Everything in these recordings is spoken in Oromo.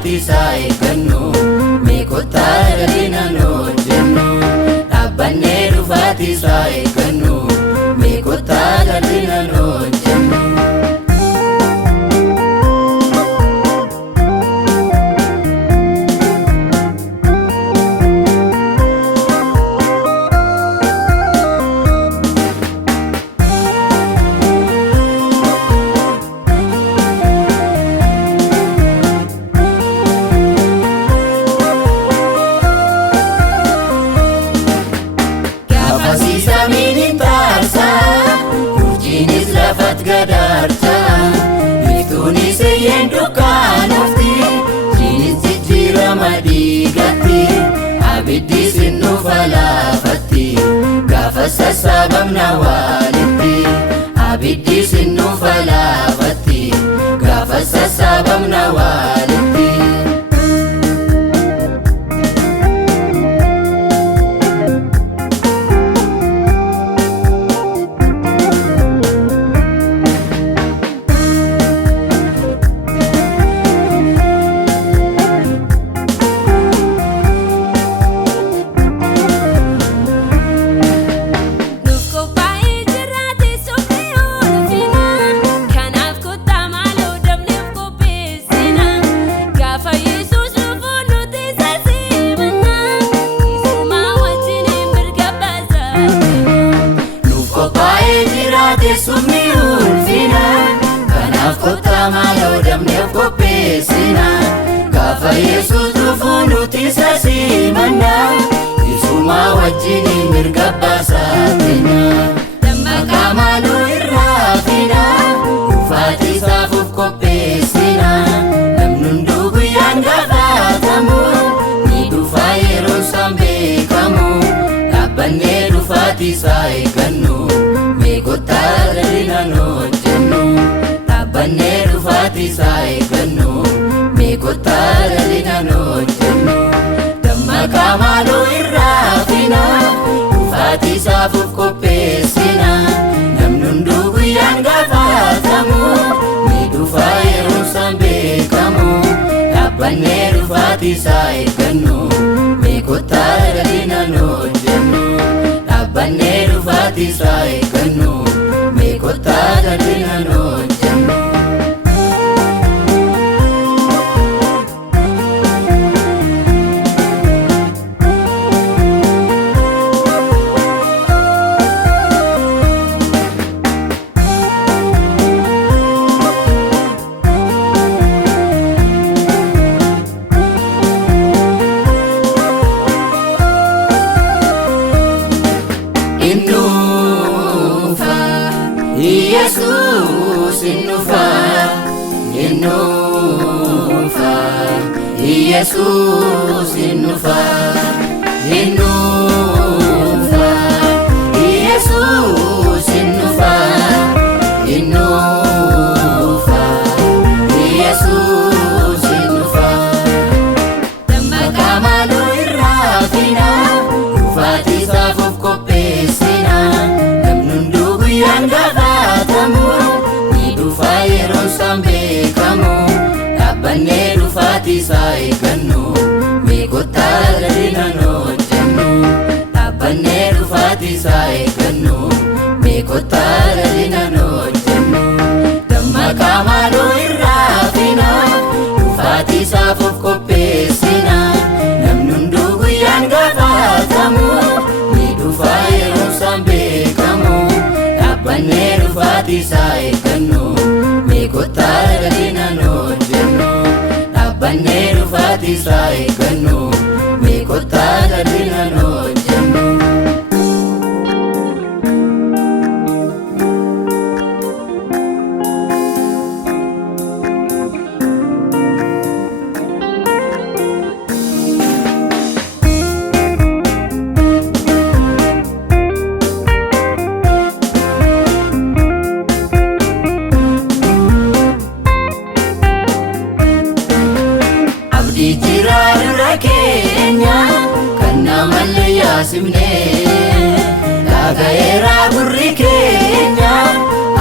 dhufaatii eeggannu mee kottaa jalina hojjennu dhaabbannee dhufaatii eeggannu mee kottaa jalina hojjennu. Gadarta biftuuni seeyeen dukkaanofti jinis jijjiirama dhiigatti abiddi sinnuuf alaafatti gaafa sassaabamna walitti abiddi sinnuuf alaafatti gaafa sassaabamna walitti. Sumni ulfina kanaaf kottaa maaloo damneef qopheessina gaafa Yesuus dhufu nuti isa simanna Yesuumaa wajjin mirga baasatina dammaqaa maaloo irraa fina dhufaatii isaaf qopheessina namni hunduu guyyaan gaafatamu ni dhufa yeroo isaan beekamu dhaabbannee dhufaatii isaa eeggannu kottaa jalina hojjennu dhaabbannee dhufaatii eeggannu mee kottaa jalina hojjennu dammaqaa maaloo irraa fina dhufaatii isaaf qopheessina namni hunduu guyyaan gaafatamu ni dhufa yeroo isaan beekamu dhaabbannee dhufaatii eeggannu mee kottaa jalina hojjennu dhaabbannee dhufaatii eeggannu mee kottaa jalina hojjennu. Yesus innufa innufa Yesus innufa innufa Yesus innufa innufa Yesus innufa dammaqaa maaloo irraa fina dhufaatii isaaf qopheessina namni hunduu guyyaan gaafatamu ni dhufa yeroo isaan beekamu dhaabbannee dhufaatii eeggannu mee kottaa jalina hojjennu dhaabbannee dhufaatii eeggannu mee kottaa jalina hojjennu dammaqaa maaloo irraa fina dhufaatii isaaf qopheessina namni hunduu guyyaan gaafatamu ni dhufa yeroo isaan beekamu dhaabbannee dhufaatii eeggannu mee kottaa jalina hojjennu dhaabbannee dhufaatii eeggannu mee kottaa jalina hojjennu. Jiraadura keenya kan namallee yaasimne dhagayeera gurri keenya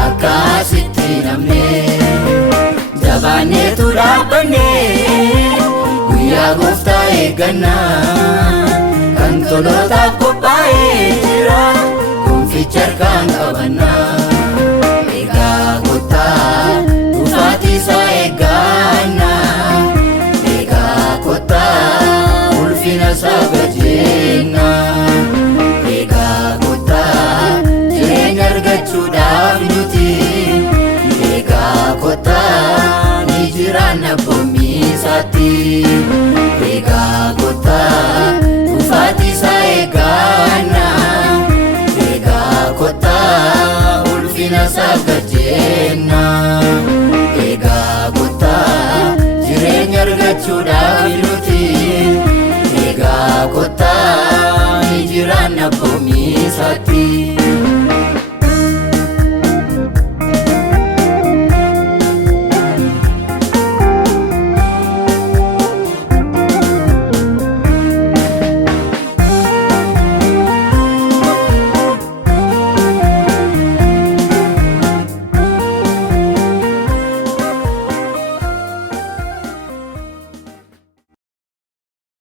akkasitti namne jabaanneetu dhaabbanne eeggannaa kan tolootaaf qophaa'ee jira gonficha harkaan qabannaa. Egaa kottaa dhufaatii isaa eeggannaa egaa kottaa ulfina isaa gajjennaa. Egaa kottaa jireenya argachuudhaaf nuti egaa kottaa ni jiraanna boomisaatti. Egaa kottaa dhufaatii isaa eeggannaa egaa kottaa ulfina isaa gajjennaa. Egaa kottaa jireenya argachuudhaaf nuti egaa kottaa ni jiraanna boomisaatti.